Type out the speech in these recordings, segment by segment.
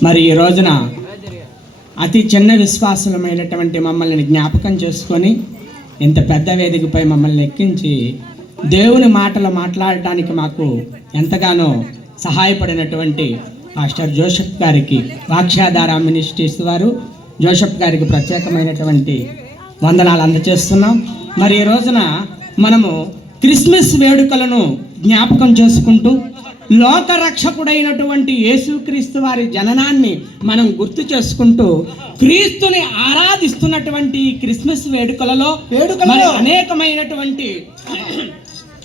మరి ఈ రోజున అతి చిన్న విశ్వాసమైనటువంటి మమ్మల్ని జ్ఞాపకం చేసుకొని ఇంత పెద్ద వేదికపై మమ్మల్ని ఎక్కించి దేవుని మాటలు మాట్లాడటానికి మాకు ఎంతగానో సహాయపడినటువంటి పాస్టర్ జోసెఫ్ గారికి వాక్యాధార మినిస్ట్రీస్ వారు జోసెఫ్ గారికి ప్రత్యేకమైనటువంటి వందనాలు అందజేస్తున్నాం మరి ఈ రోజున మనము క్రిస్మస్ వేడుకలను జ్ఞాపకం చేసుకుంటూ లోకరక్షకుడైనటువంటి యేసుక్రీస్తు వారి జననాన్ని మనం గుర్తు చేసుకుంటూ క్రీస్తుని ఆరాధిస్తున్నటువంటి క్రిస్మస్ వేడుకలలో వేడుకలలో అనేకమైనటువంటి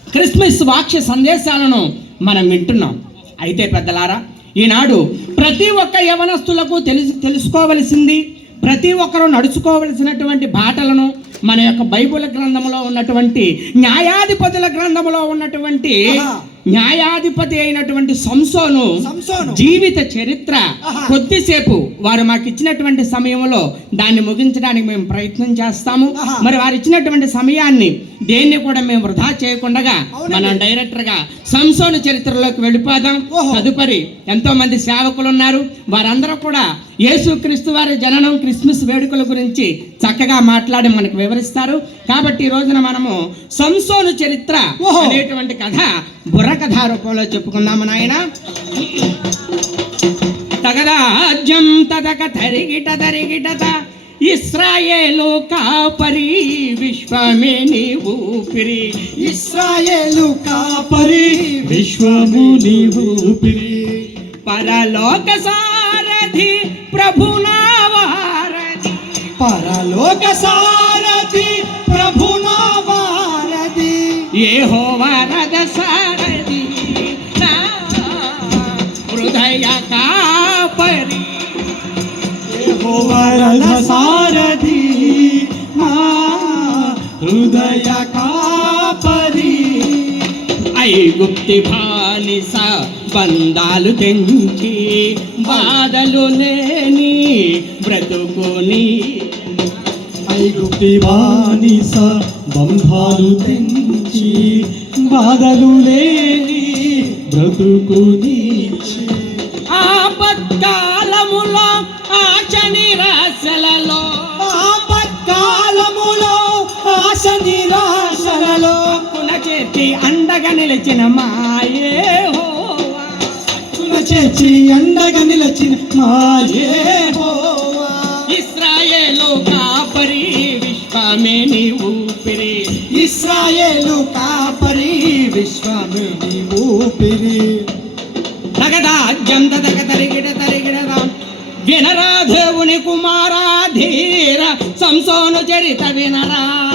క్రిస్మస్ వాక్య సందేశాలను మనం వింటున్నాం అయితే పెద్దలారా ఈనాడు ప్రతి ఒక్క యవనస్తులకు తెలుసు తెలుసుకోవలసింది ప్రతి ఒక్కరూ నడుచుకోవలసినటువంటి బాటలను మన యొక్క బైబిల్ గ్రంథంలో ఉన్నటువంటి న్యాయాధిపతుల గ్రంథంలో ఉన్నటువంటి. న్యాయాధిపతి అయినటువంటి సంసోను. జీవిత చరిత్ర. కొద్దిసేపు వారు మాకు ఇచ్చినటువంటి సమయంలో దాన్ని ముగించడానికి మేము ప్రయత్నం చేస్తాము. మరి వారు ఇచ్చినటువంటి సమయాన్ని దేన్ని కూడా మేము వృధా చేయకుండా. మనం డైరెక్టర్గా సంసోను చరిత్రలోకి వెళ్ళిపోదాం. తదుపరి ఎంతో మంది సేవకులు ఉన్నారు వారందరూ కూడా యేసుక్రీస్తు వారి జననం క్రిస్మస్ వేడుకల గురించి చక్కగా మాట్లాడి మనకు వివరిస్తారు. కాబట్టి ఈ రోజున మనము సంసోను చరిత్ర. అనేటువంటి కథ బుర్ర కథ రూపంలో చెప్పుకుందాము నాయన. తగదాజ్యం తదక తరిగిట తరిగిటత ఇస్రాయేలు కాపరి విశ్వమే నీ ఊపిరి. ఇస్రాయేలు కాపరి విశ్వము నీవు ఊపిరి. పరలోక సారథి ప్రభునా వారధి పరలోక సారథి ప్రభునా వారధి యెహోవారద సారథి నా హృదయ కాపరి యెహోవరద సారథి మా హృదయ కాపరి ఐగుప్తి బానిస బంధాలు తెంచి బాధలు లేని బ్రతుకుని ఐగుప్తి బానిస బంధాలు తెంచి బాధలు లేని బ్రతుకు నీచి. ఆపత్కాలములో ఆశ నిరాశలలో. ఆపత్కాలములో ఆశ నిరాశలలో. కుల చేతి అండగా నిలిచిన మాయే చేర్చి అండగా నిలచిన ఇస్రాయేలు కాపరి విశ్వమే నీ ఊపిరి. ఇస్రాయేలు కాపరి విశ్వము నీ ఊపిరి. తగదాజ్యం తగ తరిగిడ తరిగిడదా వినరా దేవుని కుమారా ధీర సంసోను చరిత వినరా.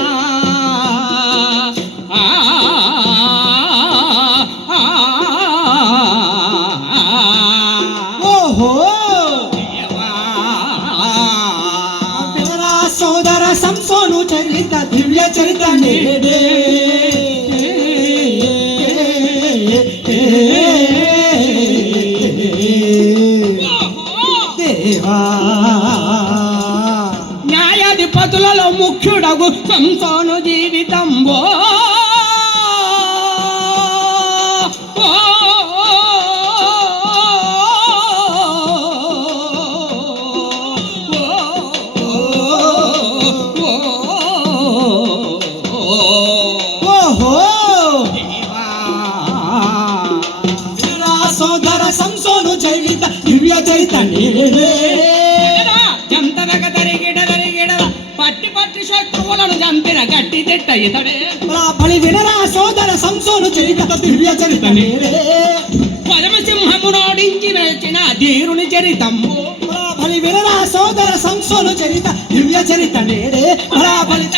సంసోను జీవితంబో ఓ, సోదర సంసోను చరిత దివ్య చైతన్యే ఇతడే. నా బలి వినరా సోదర సంసోను చరిత దివ్య చరిత నేడే పరమసింహమునోడించి వేచిన ధీరుని చరితము బలి వినరా సోదర సంసోను చరిత దివ్య చరిత నేడే బలి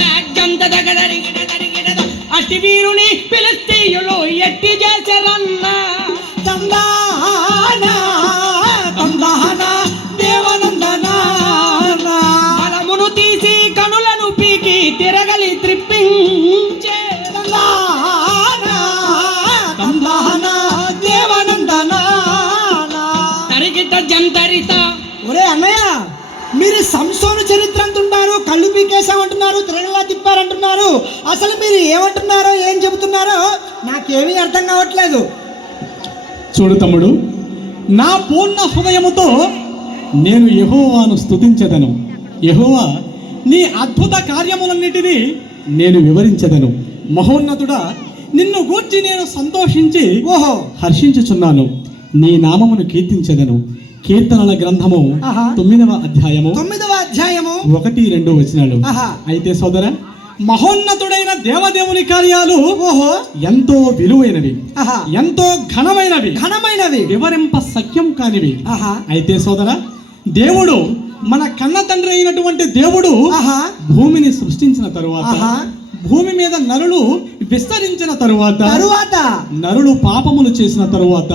పీకేసామంటున్నారు తిరగలా తిప్పారంటున్నారు. అసలు మీరు ఏమంటున్నారో ఏం చెబుతున్నారో నాకేమీ అర్థం కావట్లేదు. చూడు తమ్ముడు నా పూర్ణ హృదయముతో నేను యెహోవాను స్తుతించదను. యెహోవా నీ అద్భుత కార్యములన్నిటినీ నేను వివరించదను. మహోన్నతుడా నిన్ను గూర్చి నేను సంతోషించి ఓహో. హర్షించుచున్నాను. నీ నామమును కీర్తించదను. కీర్తనల గ్రంథము. తొమ్మిదవ అధ్యాయము. తొమ్మిదవ అధ్యాయము. ఒకటి రెండు వచనాలు. అయితే సోదర మహోన్నతుడైన దేవదేవుని కార్యాలు ఓహో. ఎంతో విలువైనవి. ఎంతో ఘనమైనవి. ఘనమైనవి. వివరింప సఖ్యం కానివి. ఆహా. అయితే సోదర దేవుడు మన కన్న తండ్రి అయినటువంటి దేవుడు ఆహా. భూమిని సృష్టించిన తరువాత భూమి మీద నరులు విస్తరించిన తరువాత తరువాత నరులు పాపములు చేసిన తరువాత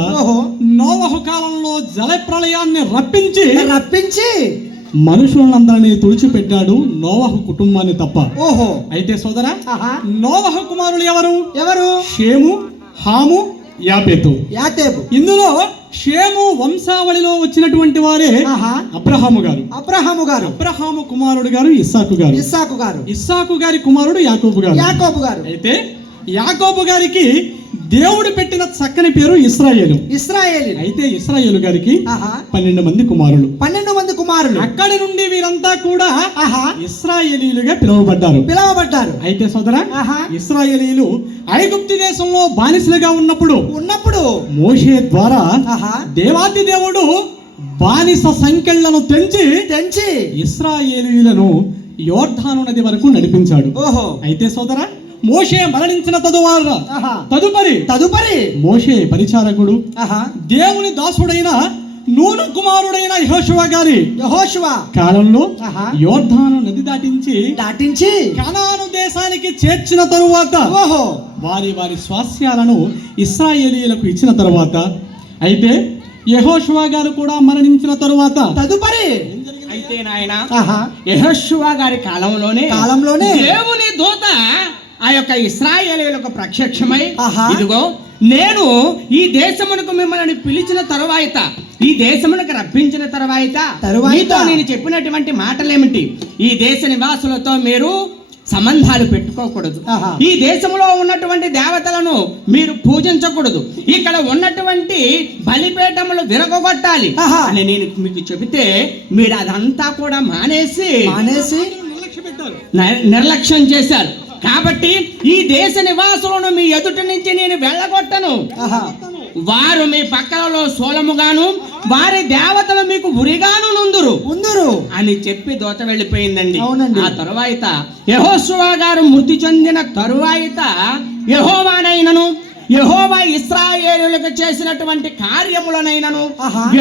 నోవహు కాలంలో జల ప్రళయాన్ని రప్పించి రప్పించి మనుషులందరినీ తుడిచిపెట్టాడు నోవహు కుటుంబాన్ని తప్ప. ఓహో. అయితే సోదర నోవహు కుమారులు ఎవరు? ఎవరు? షేము హాము యాపేతు. యాతేబు. ఇందులో షేము వంశావళిలో వచ్చినటువంటి వారే అబ్రహాము గారు. అబ్రహాము గారు. అబ్రహాము కుమారుడు గారు ఇస్సాకు గారు. ఇస్సాకు గారు. ఇస్సాకు గారి కుమారుడు యాకోబు గారు. యాకోబు గారు. అయితే యాకోబు గారికి దేవుడు పెట్టిన చక్కని పేరు ఇస్రాయేలు. ఇస్రాయేలీ. అయితే ఇస్రాయేలు గారికి పన్నెండు మంది కుమారులు. పన్నెండు మంది కుమారులు. అక్కడి నుండి వీరంతా కూడా ఇస్రాయేలీలుగా పిలువబడ్డారు. పిలవబడ్డారు. అయితే సోదర ఇస్రాయేలీలు ఐగుప్తు దేశంలో బానిసలుగా ఉన్నప్పుడు ఉన్నప్పుడు మోషే ద్వారా ఆహా. దేవాది దేవుడు బానిస సంఖ్యలను తెంచి తెంచి ఇస్రాయేలీలను యోర్ధాను నది వరకు నడిపించాడు. ఓహో. అయితే సోదర మోషే మరణించిన తదువార ఆహా. తదుపరి. తదుపరి. మోషే పరిచారకుడు. ఆహా. దేవుని దాసుడైన నూను కుమారుడైన యెహోషువ గారి యెహోషువ. కాలంలో ఆహా. యోర్ధాను నది దాటించి దాటించి కనాను దేశానికి చేర్చిన తరువాత ఓహో. వారి వారి స్వాస్యాలను ఇస్రాయేలీలకు ఇచ్చిన తరువాత అయితే యెహోషువ గారు కూడా మరణించిన తరువాత తదుపరి. అయితే నాయన ఆహా. యెహోషువ గారి కాలంలోనే కాలంలోనే దేవుని దూత ఆ యొక్క ఇస్రాయేలీలకు ప్రత్యక్షమై. ఇదిగో నేను ఈ దేశమునకు మిమ్మల్ని పిలిచిన తరువాత ఈ దేశమునకు రప్పించిన తరువాత తరువాత? నేను చెప్పినటువంటి మాటలేమిటి ఈ దేశ నివాసులతో మీరు సంబంధాలు పెట్టుకోకూడదు. ఈ దేశంలో ఉన్నటువంటి దేవతలను మీరు పూజించకూడదు ఇక్కడ ఉన్నటువంటి బలిపీఠములు విరగొట్టాలి. అని నేను మీకు చెబితే మీరు అదంతా కూడా మానేసి మానేసి నిర్లక్ష్యం చేశారు కాబట్టి ఈ దేశ నివాసులను మీ ఎదుటి నుంచి నేను వెళ్ళగొట్టను. వారు మీ పక్కలలో సోలముగాను వారి దేవతలు మీకు ఉరిగాను నుందురు. ఉందురు. అని చెప్పి దోత వెళ్ళిపోయిందండి. అవునండి. ఆ తరువాత యహోశువా గారు మృతి చెందిన తరువాత యహోవానైనను యహోవా ఇస్రాయేలులకు చేసినటువంటి కార్యములనైనను.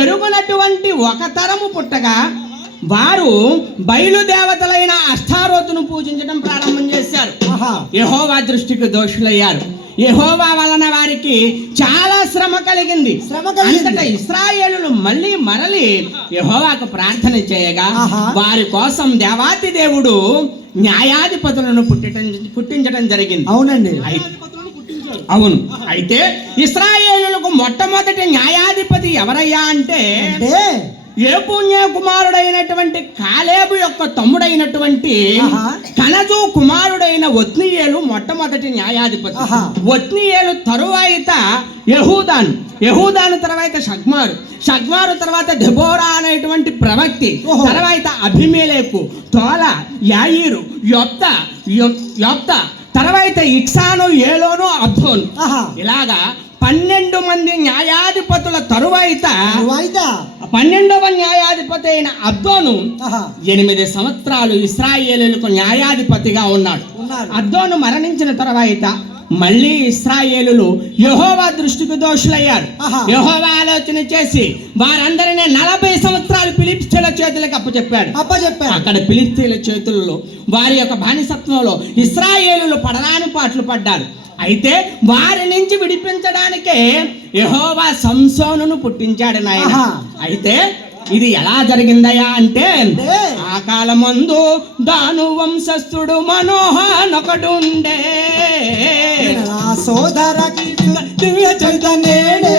ఎరుగునటువంటి ఒక తరము పుట్టగా వారు బయలుదేవతలైన అష్టారోతును పూజించడం ప్రారంభం చేశారు. యహోవా దృష్టికి దోషులయ్యారు. యహోవా వలన వారికి చాలా శ్రమ కలిగింది. అంతటా ఇస్రాయేలులు మళ్ళీ మరలి యహోవాకు ప్రార్థన చేయగా. వారి కోసం దేవాతి దేవుడు న్యాయాధిపతులను పుట్టడం పుట్టించడం జరిగింది. అవునండి. అవును. అయితే ఇస్రాయేలులకు మొట్టమొదటి న్యాయాధిపతి ఎవరయ్యా అంటే అంటే ఏ పుణ్య కుమారుడైనటువంటి కాలేబు యొక్క తమ్ముడైనటువంటి. కనజు కుమారుడైన ఒత్నియేలు మొట్టమొదటి న్యాయాధిపతి. ఒత్నియేలు తరువాత యహూదాను. యహూదాను తర్వాత షగ్మారు. షగ్మారు తర్వాత దెబోరా అనేటువంటి ప్రవక్తి. తర్వాత అభిమేలేకు తోల యాయిరు యొప్త యొప్త తర్వాత ఇక్సాను ఏలోను అబ్దోను. ఆహా. ఇలాగా పన్నెండు మంది న్యాయాధిపతుల తరువాత పన్నెండవ న్యాయాధిపతి అయిన అబ్దోను ఆహా. ఎనిమిది సంవత్సరాలు ఇస్రాయేలులకు న్యాయాధిపతిగా ఉన్నాడు. అద్దోను మరణించిన తర్వాత మళ్ళీ ఇస్రాయేలులు యెహోవా దృష్టికి దోషులయ్యారు. యెహోవా ఆలోచన చేసి వారందరినీ నలభై సంవత్సరాలు ఫిలిప్స్టీల చేతులకు అప్పచెప్పాడు. అప్ప చెప్పారు అక్కడ ఫిలిస్తీన్ల చేతుల్లో వారి యొక్క బానిసత్వంలో ఇస్రాయేలులు పడరాని పాటలు పడ్డారు. అయితే వారి నుంచి విడిపించడానికే యెహోవా సంసోనును పుట్టించాడు నాయన. అయితే ఇది ఎలా జరిగిందయా అంటే? ఆ కాలమందు దాను వంశస్థుడు మనోహనొకడుండే సోదర దివ్య చైతన్యుడే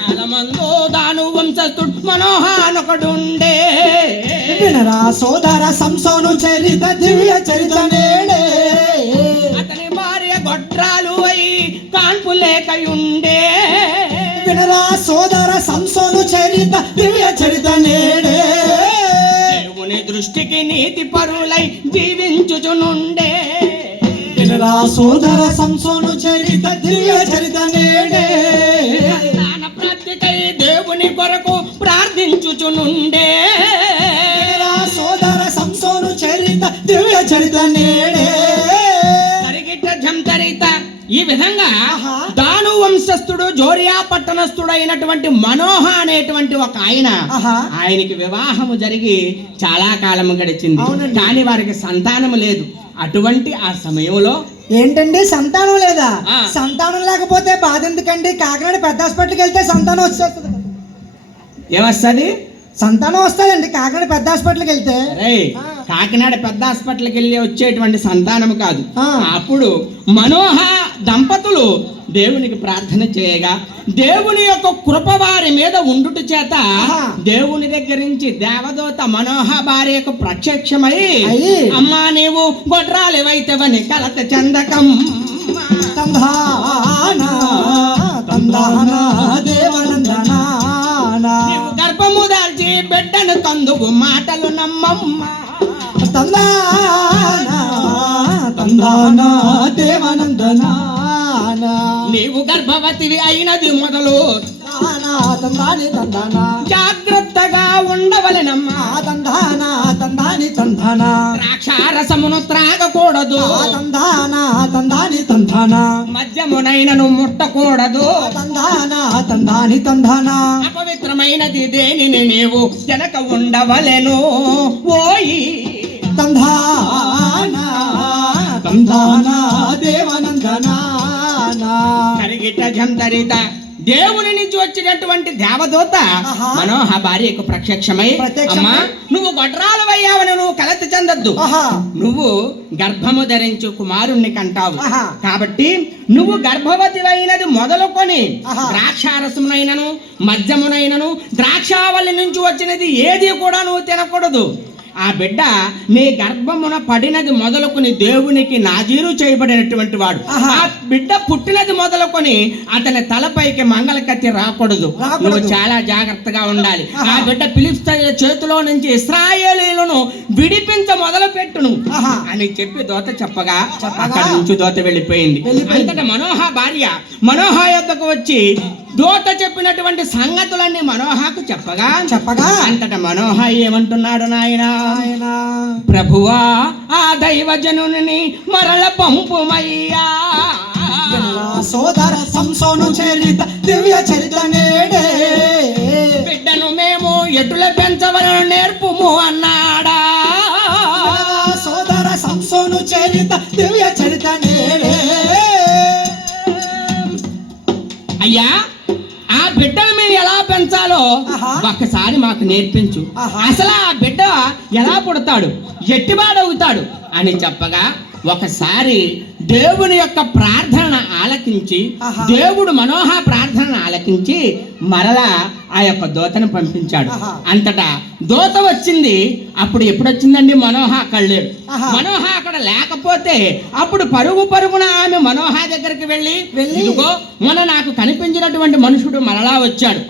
కాలమందు దాను వంశస్థుడు మనోహనొకడుండే సోదర సంసోను చరిత దివ్య చరితనేడే లేకయుండే వినరా సోదర సంసోను చరిత దివ్య చరితనే నీతి పరులై జీవించుచునుండే. వినరా సోదర సంసోను చరిత దివ్య చరిత నేడే. సంతాన ప్రాప్తికై దేవుని కొరకు ప్రార్థించుచునుండే. సోదర సంసోను చరిత దివ్య చరిత నేడే. జంతరిత. ఈ విధంగా వంశస్థుడు జోరియా పట్టణస్థుడు అయినటువంటి మనోహ అనేటువంటి ఒక ఆయన. ఆయనకి వివాహము జరిగి చాలా కాలం గడిచింది. కానీ వారికి సంతానము లేదు అటువంటి ఆ సమయంలో ఏంటండి సంతానం లేదా. సంతానం లేకపోతే బాధ ఎందుకండి కాకినాడ పెద్ద హాస్పిటల్కి వెళ్తే సంతానం వచ్చేస్తుంది. ఏమొస్తుంది సంతానం వస్తుందండి కాకినాడ పెద్ద హాస్పిటల్కి వెళ్తే. కాకినాడ పెద్ద హాస్పిటల్కి వెళ్ళి వచ్చేటువంటి సంతానము కాదు. అప్పుడు మనోహ దంపతులు దేవునికి ప్రార్థన చేయగా దేవుని యొక్క కృప వారి మీద ఉండుట చేత. దేవుని దగ్గర నుంచి దేవదూత మనోహ భార్యకు ప్రత్యక్షమై. అమ్మా నీవు గొడ్రాలివైతవని కలత చందకం తందాన తందాన గర్భము దాల్చి బిడ్డను కందువు మాటలు నమ్మమ్మ. తందాన తందాన దేవనందనాన నీవు గర్భవతివి అయినది మొదలు తందాన తందాని. జాగ్రత్తగా ఉండవలెనమ్మా. తందాన తందాని తందాన. ద్రాక్షారసమును త్రాగకూడదు. ఆ తందాన తందాని తందాన. మద్యమునైనను ముట్టకూడదు. తందాన తందాని తందాన. అపవిత్రమైనది దేనిని నీవు వెనక ఉండవలెను? ఓయి. తందాన తందాన దేవనందనాన. కరిగిట జంతరిత దేవుని నుంచి వచ్చినటువంటి దేవదూత. మనోహ భార్యకు ప్రత్యక్షమై? అమ్మా నువ్వు గొడ్రాలు అయ్యావని నువ్వు కలత చెందొద్దు నువ్వు గర్భము ధరించు కుమారుణ్ణి కంటావు. కాబట్టి నువ్వు గర్భవతి అయినది మొదలుకొని. ద్రాక్షారసమునైనను మద్యమునైనను ద్రాక్షావళి నుంచి వచ్చినది ఏది కూడా నువ్వు తినకూడదు ఆ బిడ్డ నీ గర్భమున పడినది మొదలుకొని దేవునికి నాజీరు చేయబడినటువంటి వాడు. ఆ బిడ్డ పుట్టినది మొదలుకొని అతని తలపైకి మంగళ కత్తి రాకూడదు. నువ్వు చాలా జాగ్రత్తగా ఉండాలి. ఆ బిడ్డ ఫిలిప్స్తీయుల చేతిలో నుంచి ఇస్రాయేలీలను విడిపించ మొదలు పెట్టును. అని చెప్పి దోత చెప్పగా చెప్పగా? అక్కడి నుంచి దోత వెళ్ళిపోయింది. అంతటా మనోహ భార్య మనోహ యొద్దకు వచ్చి దోత చెప్పినటువంటి సంగతులన్నీ మనోహకు చెప్పగా? చెప్పగా? అంతటా మనోహ ఏమంటున్నాడు నాయన? ప్రభువా ఆ దైవజనుని మరల పంపుమయ్యా. సోదర సంసోను చరిత దివ్య చరిత నేడే. బిడ్డను మేము ఎటుల పెంచవలను నేర్పుము ఒక్కసారి మాకు నేర్పించు. అసలు ఆ బిడ్డ ఎలా పుడతాడు ఎట్టివాడవుతాడు అని చెప్పగా ఒకసారి దేవుని యొక్క ప్రార్థన ఆలకించి. దేవుడు మనోహ ప్రార్థన ఆలకించి మరలా ఆ యొక్క దోతను పంపించాడు. అంతటా దోత వచ్చింది అప్పుడు ఎప్పుడు వచ్చిందండి మనోహ అక్కడ లేడు. మనోహ అక్కడ లేకపోతే అప్పుడు పరుగు పరుగున ఆమె మనోహ దగ్గరికి వెళ్ళి? ఇదిగో మొన్న నాకు కనిపించినటువంటి మనుషుడు మరలా వచ్చాడు.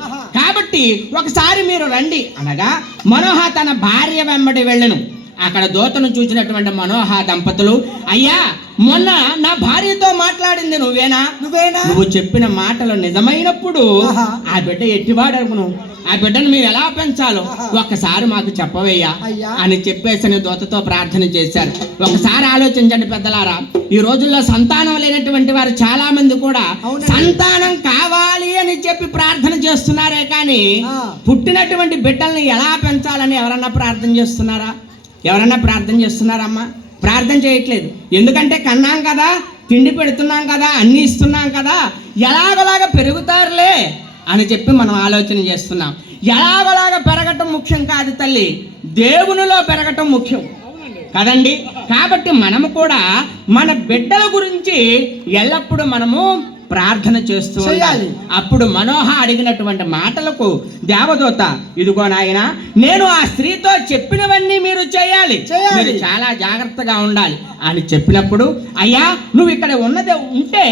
కాబట్టి ఒకసారి మీరు రండి అనగా మనోహ తన భార్య వెంబడి వెళ్ళను. అక్కడ దూతను చూసినటువంటి మనోహ దంపతులు అయ్యా మొన్న నా భార్యతో మాట్లాడింది నువ్వేనా నువ్వేనా నువ్వు చెప్పిన మాటలు నిజమైనప్పుడు. ఆ బిడ్డ ఎట్టివాడను ఆ బిడ్డను మేము ఎలా పెంచాలో. ఒక్కసారి మాకు చెప్పవయ్యా. అని చెప్పేసి దూతతో ప్రార్థన చేశారు ఒకసారి ఆలోచించండి పెద్దలారా ఈ రోజుల్లో సంతానం లేనటువంటి వారు చాలా మంది కూడా. సంతానం కావాలి అని చెప్పి ప్రార్థన చేస్తున్నారే కానీ. పుట్టినటువంటి బిడ్డల్ని ఎలా పెంచాలని ఎవరన్నా ప్రార్థన చేస్తున్నారా ఎవరన్నా ప్రార్థన చేస్తున్నారమ్మా? ప్రార్థన చేయట్లేదు. ఎందుకంటే కన్నాం కదా తిండి పెడుతున్నాం కదా అన్నీ ఇస్తున్నాం కదా ఎలాగోలాగా పెరుగుతారులే అని చెప్పి మనం ఆలోచన చేస్తున్నాం. ఎలాగోలాగా పెరగటం ముఖ్యం కాదు తల్లి దేవునిలో పెరగటం ముఖ్యం. కదండి? కాబట్టి మనము కూడా మన బిడ్డల గురించి ఎల్లప్పుడూ మనము ప్రార్థన చేస్తూ ఉండాలి చేయాలి. అప్పుడు మనోహ అడిగినటువంటి మాటలకు దేవదూత ఇదిగో నాయన నేను ఆ స్త్రీతో చెప్పినవన్నీ మీరు చేయాలి. మీరు చాలా జాగ్రత్తగా ఉండాలి అని చెప్పినప్పుడు అయ్యా నువ్వు ఇక్కడ ఉన్నది ఉంటే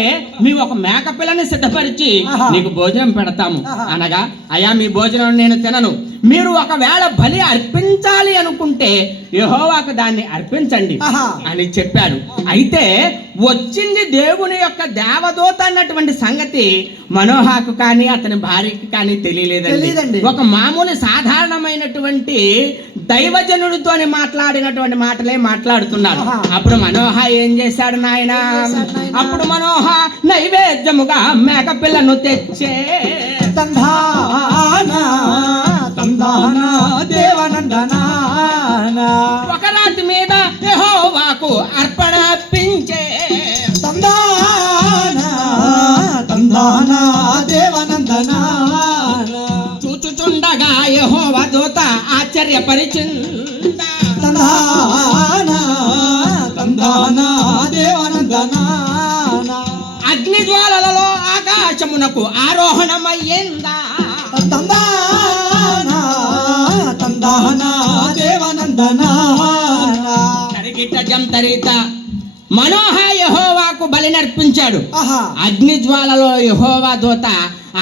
మీ ఒక మేక పిల్లని సిద్ధపరిచి. నీకు భోజనం పెడతాము. అనగా అయ్యా మీ భోజనం నేను తినను మీరు ఒకవేళ బలి అర్పించాలి అనుకుంటే యెహోవాకు దాన్ని అర్పించండి. అని చెప్పాడు అయితే వచ్చింది దేవుని యొక్క దేవదూత అన్నటువంటి సంగతి మనోహాకు కానీ అతని భార్యకి కానీ. తెలియలేదండి ఒక మామూలు సాధారణమైనటువంటి దైవజనుడితోని మాట్లాడినటువంటి మాటలే మాట్లాడుతున్నాడు. అప్పుడు మనోహ ఏం చేశాడు నాయన? అప్పుడు మనోహ నైవేద్యముగా మేకపిల్లను తెచ్చే దేవనందనా ఒక రాతి మీద యెహోవాకు అర్పణపించే తందాన తందాన దేవనందనా చూచుచుండగా యెహోవ దూత ఆశ్చర్యపరిచింద తందాన తందాన దేవనందనా అగ్ని జ్వాలలలో ఆకాశమునకు ఆరోహణమయ్యిందా? తరిగిట జంతరిత మనోహ యెహోవాకు బలి నర్పించాడు అగ్ని జ్వాలలో యెహోవా దూత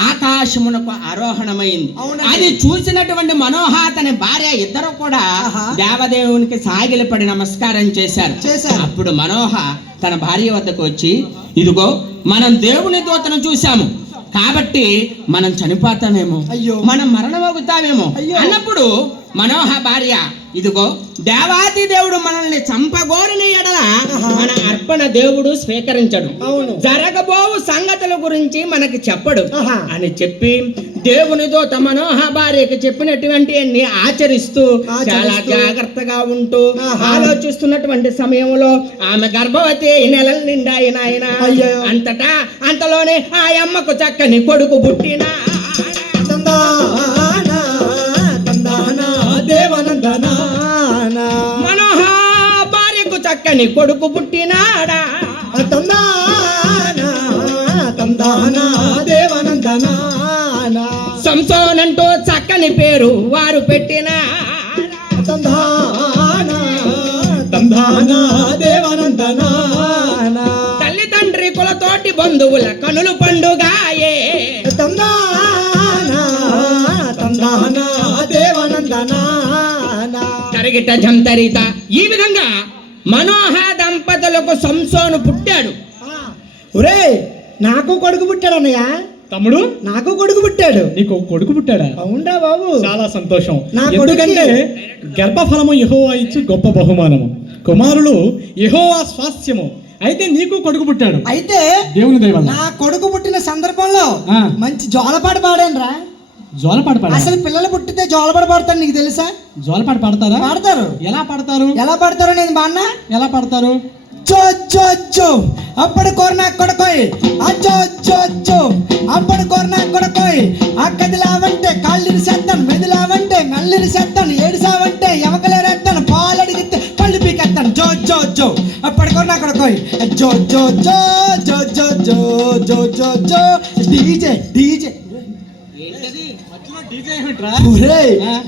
ఆకాశమునకు ఆరోహణమైంది. అది చూసినటువంటి మనోహ తన భార్య ఇద్దరు కూడా. దేవదేవునికి సాగిలపడి నమస్కారం చేశారు. అప్పుడు మనోహ తన భార్య వద్దకు వచ్చి ఇదిగో మనం దేవుని దూతను చూశాము కాబట్టి మనం చనిపోతామేమో అయ్యో. మనం మరణమవుతామేమో అయ్యో. అన్నప్పుడు మనోహ భార్య ఇదిగో దేవాది దేవుడు మనల్ని చంపగోరని ఎడల. మన అర్పణ దేవుడు స్వీకరించడు. జరగబోవు సంగతుల గురించి మనకి చెప్పడు. అని చెప్పి దేవునితో తమ భార్యకి చెప్పినటువంటి అన్ని ఆచరిస్తూ. చాలా జాగ్రత్తగా ఉంటూ. ఆలోచిస్తున్నటువంటి సమయంలో ఆమె గర్భవతి నెలలు నిండాయి నాయన. అంతటా అంతలోనే ఆ అమ్మకు చక్కని కొడుకు పుట్టిన చక్కని కొడుకు పుట్టినాడా? తందాన తందాన దేవనందనా సంసోనంటూ చక్కని పేరు వారు పెట్టిన తందాన తందాన దేవనందనా తల్లి తండ్రి కులతోటి బంధువుల కనులు పండుగాయే. కరిగిట జంతరిత ఈ విధంగా మనోహ దంపతులకు సంసోను పుట్టాడు. ఒరే నాకు కొడుకు పుట్టాడు అన్నయ్య. తమ్ముడు? నాకు కొడుకు పుట్టాడు. నీకు కొడుకు పుట్టాడా? అవునరా బాబు. చాలా సంతోషం. నా ఎందుకంటే గర్భఫలము యెహోవా ఇచ్చు గొప్ప బహుమానము. కుమారులు యెహోవా స్వాస్థ్యము. అయితే నీకు కొడుకు పుట్టాడు. అయితే దేవుని వల్ల. నా కొడుకు పుట్టిన సందర్భంలో. మంచి జోలపాట పాడాను రా జోలపాట పాడ అసలు పిల్లలు పుట్టితే జోలపాట పాడతాను నీకు తెలుసా? జోలపాట పాడతారా? పాడతారు. ఎలా పాడతారు? ఎలా పాడతారో నేను బాన్నా ఎలా పాడతారు? చో చో చో. అప్పుడు కోరిన కొడకోయ్. అచ్చో చో చో అప్పుడు కోరిన కొడకోయ్. అక్కదిలావంటే కాళ్ళిని సెత్తాను మెదిలావంటే నల్లిని సెత్తాను ఏడిసావంటే ఎమకలేరేస్తాను పాలు అడిగితే పళ్ళు పీకెత్తాను. జో జో జో అప్పుడు కోరిన కొడకోయ్. జో జో జో జో జో జో జో జో జో డీజే డీజే.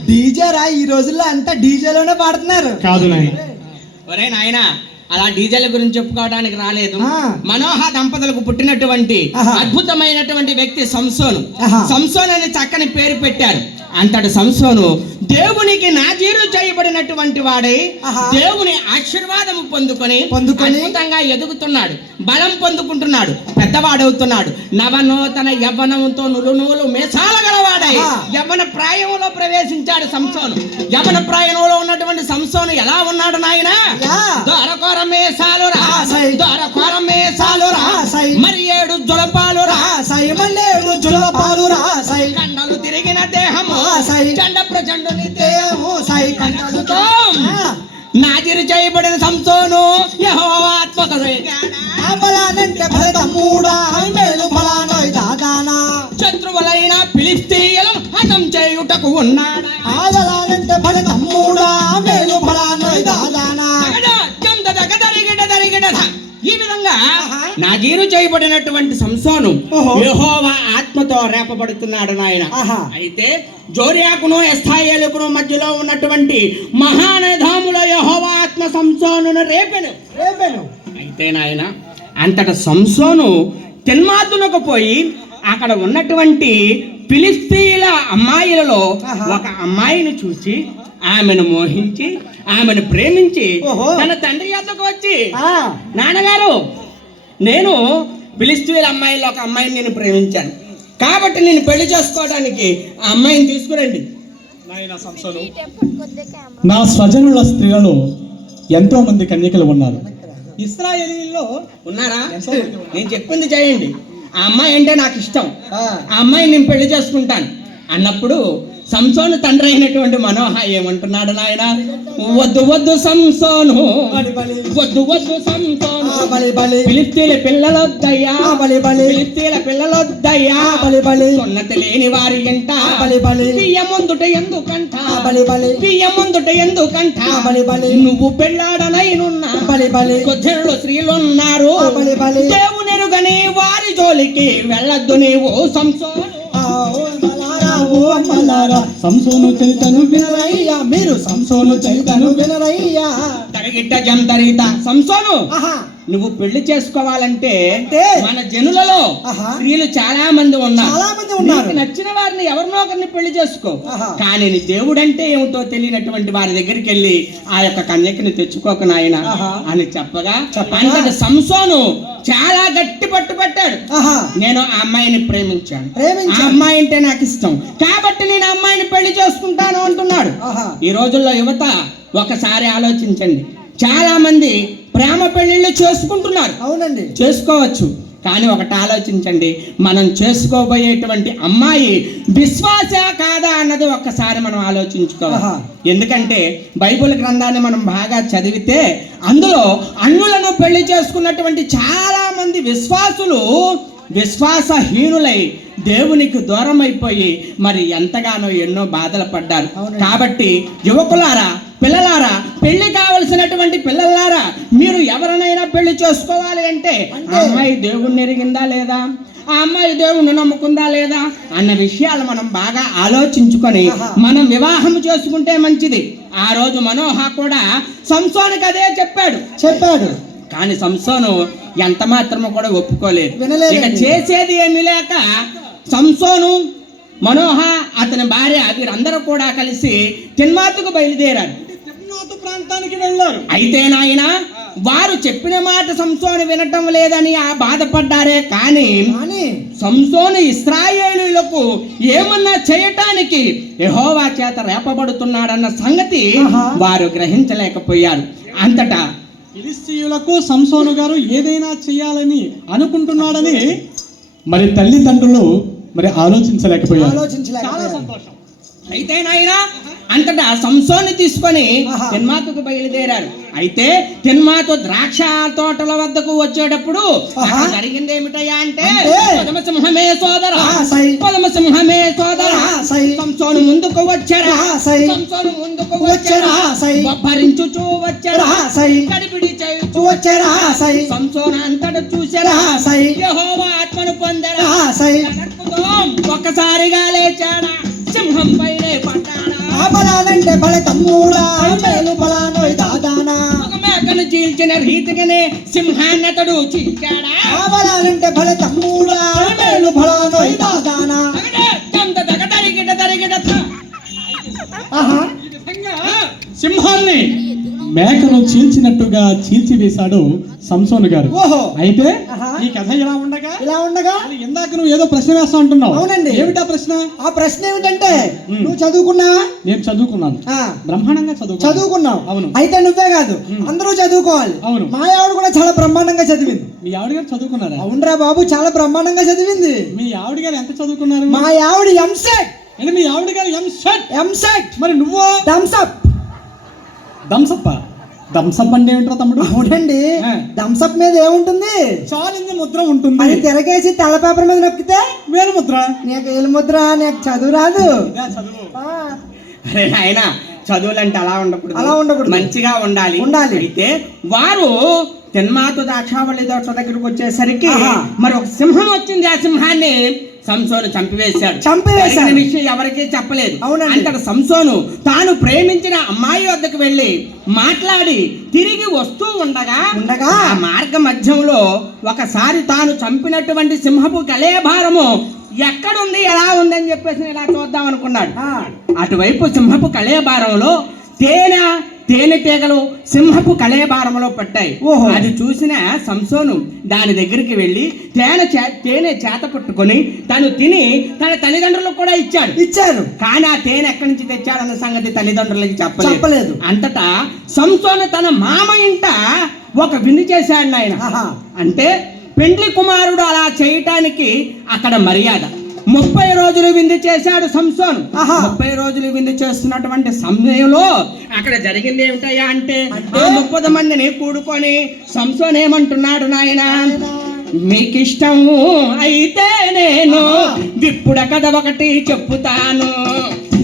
డీజే రా ఈ రోజుల్లో అంతా డీజేలోనే పాడుతున్నారు. కాదు నాయన. ఒరే నాయన అలా డీజేల గురించి చెప్పుకోవడానికి రాలేదు. మనోహ దంపతులకు పుట్టినటువంటి. అద్భుతమైనటువంటి వ్యక్తి సంసోను. సంసోన్ అని చక్కని పేరు పెట్టారు. అంతటి సంసోను దేవునికి నాజీరు చేయబడినటువంటి వాడై. దేవుని ఆశీర్వాదము పొందుకొని పొందుకొని అద్భుతంగా ఎదుగుతున్నాడు బలం పొందుకుంటున్నాడు పెద్దవాడవుతున్నాడు నవనూతన యవ్వనంతో నులు నూలు మేసాల గలవాడై. యవ్వన ప్రాయంలో ప్రవేశించాడు సంసోను యవ్వన ప్రాయంలో ఉన్నటువంటి సంసోను ఎలా ఉన్నాడు నాయనా. దొరకొర మేసాలు రా ఆ, సై. దొరకొర మేసాలు. మరి ఏడు జులపాలు రా రాసై మల్లేడు జులపాలు రాసై కండలు తిరిగిన దేహము సాయి చండ ప్రచండుని దేవు సాయి కంటడుతాం నాజిరు చేయబడిన సంతోను యహోవాత్మక బలానంటే భరత మూడా మేలు బలానోయ్ దాదానా. శత్రువులైన పిలిస్తీయలను హతం చేయుటకు ఉన్నాడు? నాజీరు చేయబడినటువంటి సంసోను. యెహోవా ఆత్మతో రేపబడుతున్నాడు నాయన. అయితే జోరియాకును ఎస్థాయేలుకును మధ్యలో ఉన్నటువంటి మహానధాముల యెహోవా ఆత్మ సంసోనును రేపెను రేపెను అయితే నాయన అంతట సంసోను తెన్మాతునకు పోయి అక్కడ ఉన్నటువంటి ఫిలిస్తీన్ల అమ్మాయిలలో. ఒక అమ్మాయిని చూసి ఆమెను మోహించి ఆమెను ప్రేమించి. తన తండ్రి యొద్దకు వచ్చి నాన్నగారు నేను ఫిలిస్తీన్ అమ్మాయిలో ఒక అమ్మాయిని నేను ప్రేమించాను. కాబట్టి నేను పెళ్ళి చేసుకోవడానికి ఆ అమ్మాయిని తీసుకురండి. నాయన సంసోను నా స్వజనుల స్త్రీలలో ఎంతో మంది కన్యకలు ఉన్నారు. ఇస్రాయేలీల్లో ఉన్నారా. నేను చెప్పింది చేయండి. ఆ అమ్మాయి అంటే నాకు ఇష్టం. ఆ. ఆ అమ్మాయిని నేను పెళ్ళి చేసుకుంటాను. అన్నప్పుడు సంసోను తండ్రి అయినటువంటి మనోహ ఏమంటున్నాడు నాయన? వద్దు వద్దు సంసోను. వద్దు వద్దు సంసోను. ఫిలిస్తీన్ల పిల్లలొద్దయ్యా. ఆ, బలి బలి. ఫిలిస్తీన్ల పిల్లలొద్దయ్యా. ఆ, బలి బలి. సున్నతి లేని వారి ఎంట. బియ్యముందుట ఎందుకంట? బియ్యముందుట ఎందుకంట? నువ్వు పెళ్ళాడనైనున్నా బలి బలి. కొద్దిలో స్త్రీలు ఉన్నారు ఆ, బలి బలి. దేవునెరుగని వారి జోలికి వెళ్ళొద్దు నీవు సంసోను. ఓ అమ్మలారా సంసోను చరితను వినరయ్యా మీరు సంసోను చైతను వినరయ్యా. తరిగిట్ట జంతరిత. సంసోను! ఆహా! నువ్వు పెళ్ళి చేసుకోవాలంటే అంటే? మన జనులలో. స్త్రీలు చాలా మంది ఉన్నారు చాలా మంది ఉన్నారు. నచ్చిన వారిని ఎవరినో ఒకరిని పెళ్ళి చేసుకో. కానీ నీ దేవుడంటే ఏమిటో తెలియనటువంటి వారి దగ్గరికి వెళ్ళి ఆ యొక్క కన్యకని తెచ్చుకోక నాయన. అని చెప్పగా? అంతటి సంసోను చాలా గట్టి పట్టుపట్టాడు ఆహా నేను ఆ అమ్మాయిని ప్రేమించాను. ఆ అమ్మాయి అంటే నాకు ఇష్టం కాబట్టి నేను అమ్మాయిని పెళ్ళి చేసుకుంటాను అంటున్నాడు ఈ రోజుల్లో యువత ఒకసారి ఆలోచించండి చాలా మంది ప్రేమ పెళ్ళిళ్ళు చేసుకుంటున్నారు. అవునండి. చేసుకోవచ్చు. కానీ ఒకటి ఆలోచించండి. మనం చేసుకోబోయేటువంటి అమ్మాయి విశ్వాస కాదా అన్నది ఒక్కసారి మనం ఆలోచించుకోవాలి. ఎందుకంటే బైబిల్ గ్రంథాన్ని మనం బాగా చదివితే అందులో అన్యులను పెళ్ళి చేసుకున్నటువంటి చాలా మంది విశ్వాసులు విశ్వాసహీనులై దేవునికి దూరం అయిపోయి మరి ఎంతగానో ఎన్నో బాధలు పడ్డారు. కాబట్టి యువకులారా పిల్లలారా పెళ్ళి కావలసినటువంటి పిల్లలారా మీరు ఎవరినైనా పెళ్ళి చేసుకోవాలి అంటే అమ్మాయి దేవుణ్ణి ఎరిగిందా లేదా? ఆ అమ్మాయి దేవుణ్ణి నమ్ముకుందా లేదా? అన్న విషయాలు మనం బాగా ఆలోచించుకొని. మనం వివాహం చేసుకుంటే మంచిది. ఆ రోజు మనోహ కూడా సంసోనికి అదే చెప్పాడు. చెప్పాడు. కానీ సంసోను ఎంత మాత్రము కూడా ఒప్పుకోలేదు. ఇక చేసేది ఏమీ లేక సంసోను మనోహ అతని భార్య వీరందరూ కూడా కలిసి తిన్మాతకు బయలుదేరారు. ప్రాంతానికి వెళ్ళారు. అయితే నాయన వారు చెప్పిన మాట సంసోను వినటం లేదని ఆ బాధపడ్డారే. కానీ సంసోను ఇస్రాయేలీలకు ఏమన్నా చేయటానికి యెహోవా చేత రేపబడుతున్నాడన్న సంగతి. వారు గ్రహించలేకపోయారు. అంతటా ఫిలిస్తీయులకు సంసోను గారు ఏదైనా చేయాలని అనుకుంటున్నాడని మరి తల్లిదండ్రులు మరి ఆలోచించలేకపోయారు. చాలా ఆలోచించలేకపోయారు సంతోషం. అయితే నాయన అంతటా సంసోని తీసుకొని. తిన్మాతకు బయలుదేరారు అయితే తిన్మాత ద్రాక్ష తోటల వద్దకు వచ్చేటప్పుడు జరిగింది ఏమిటయ్యా అంటే? పదమ సింహమే సోదర. పదమ సింహమే సోదర. సంసోను ముందుకు వచ్చారా. సంసోను ముందుకు వచ్చారా? బొబ్బరించుచూ వచ్చారా. గడిబిడి చేయుచూ వచ్చారా సంసోను అంతట చూసారా. యెహోవా ఆత్మను పొందరా. ఒక్కసారిగా లేచాడా సింహం పైనే పడ్డాడా ఆ బలానంటే బల తమ్ముడా. మేలు బలానోయ్ దాదానా. ఒక మేకను చీల్చిన రీతిగానే సింహాన్నతడు చీల్చాడా? బల తమ్ముడా. మేలు దాదానా. తరిగిట తరిగిట సింహాన్ని మేకను చీల్చినట్టుగా చీల్చివేశాడు సంసోను గారు. ఓహో. అయితే. ఈ కథ ఇలా ఉండగా ఇలా ఉండగా ఇందాక నువ్వు ఏదో ప్రశ్న వేస్తా అంటున్నావు. అవునండి. ఏమిటా ప్రశ్న? ఆ ప్రశ్న ఏమిటంటే. నువ్వు చదువుకున్నావా నేను చదువుకున్నాను. ఆ, బ్రహ్మాండంగా చదువుకున్నాను. చదువుకున్నావు. అవును. అయితే నువ్వే కాదు. అందరూ చదువుకోవాలి. అవును. మా ఆవిడ కూడా చాలా బ్రహ్మాండంగా చదివింది. మీ ఆవిడ గారు చదువుకున్నారా? అవునరా బాబు చాలా బ్రహ్మాండంగా చదివింది. మీ ఆవిడ గారు ఎంత చదువుకున్నారు? మా ఆవిడ ఎంసెట్ అంటే మీ ఆవిడ గారు ఎం షట్ ఎంసెట్ మరి నువ్వు? థమ్స్అప్ దంసప్ప దంసప్ అంటే ఏంట్రా తమ్ముడు? అవునండి. ఆ. థమ్స్అప్ మీద ఏముంటుంది? చాలింది ముద్ర ఉంటుంది. అది తిరగేసి తెల్ల పేపర్ మీద నొక్కితే వేలు ముద్ర. నీకు ఏలు ముద్ర నీకు చదువు రాదు. చదువు. అరే ఆయన చదువులంటే అలా ఉండకూడదు. అలా ఉండకూడదు. మంచిగా ఉండాలి. ఉండాలి. అయితే వారు తెన్మాత దాక్షావళి దోష దగ్గరకు వచ్చేసరికి. మరి ఒక సింహం వచ్చింది. ఆ సింహాన్ని సంసోను చంపివేశాడు చంపివేశాడు. జరిగిన విషయం ఎవరికీ చెప్పలేదు అవునండి. అంతట సంసోను తాను ప్రేమించిన అమ్మాయి వద్దకు వెళ్ళి మాట్లాడి తిరిగి వస్తూ ఉండగా ఉండగా? మార్గ మధ్యంలో ఒకసారి తాను చంపినటువంటి సింహపు కలేభారము ఎక్కడుంది ఎలా ఉందని చెప్పేసి ఇలా చూద్దాం అనుకున్నాడు అటువైపు సింహపు కళేబారంలో తేనె తేనెటీగలు సింహపు కళేబారంలో పట్టాయి ఓహో. అది చూసిన సంసోను దాని దగ్గరికి వెళ్ళి తేనె తేనె చేత పట్టుకొని తను తిని తన తల్లిదండ్రులకు కూడా ఇచ్చాడు ఇచ్చారు కానీ ఆ తేనె ఎక్కడి నుంచి తెచ్చాడన్న సంగతి తల్లిదండ్రులకి చెప్పలేదు చెప్పలేదు. అంతటా సంసోను తన మామ ఇంట ఒక విందు చేశాడు ఆయన ఆహా. అంటే పెండ్లి కుమారుడు అలా చేయటానికి అక్కడ మర్యాద ముప్పై రోజులు విందు చేశాడు సంసోను. ముప్పై రోజులు విందు చేస్తున్నటువంటి సమయంలో అక్కడ జరిగింది ఏమిటయ్యా అంటే ముప్పది మందిని కూడుకొని సంసోన్ ఏమంటున్నాడు నాయన? మీకు ఇష్టము అయితే నేను విప్పుడ కథ ఒకటి చెప్పుతాను.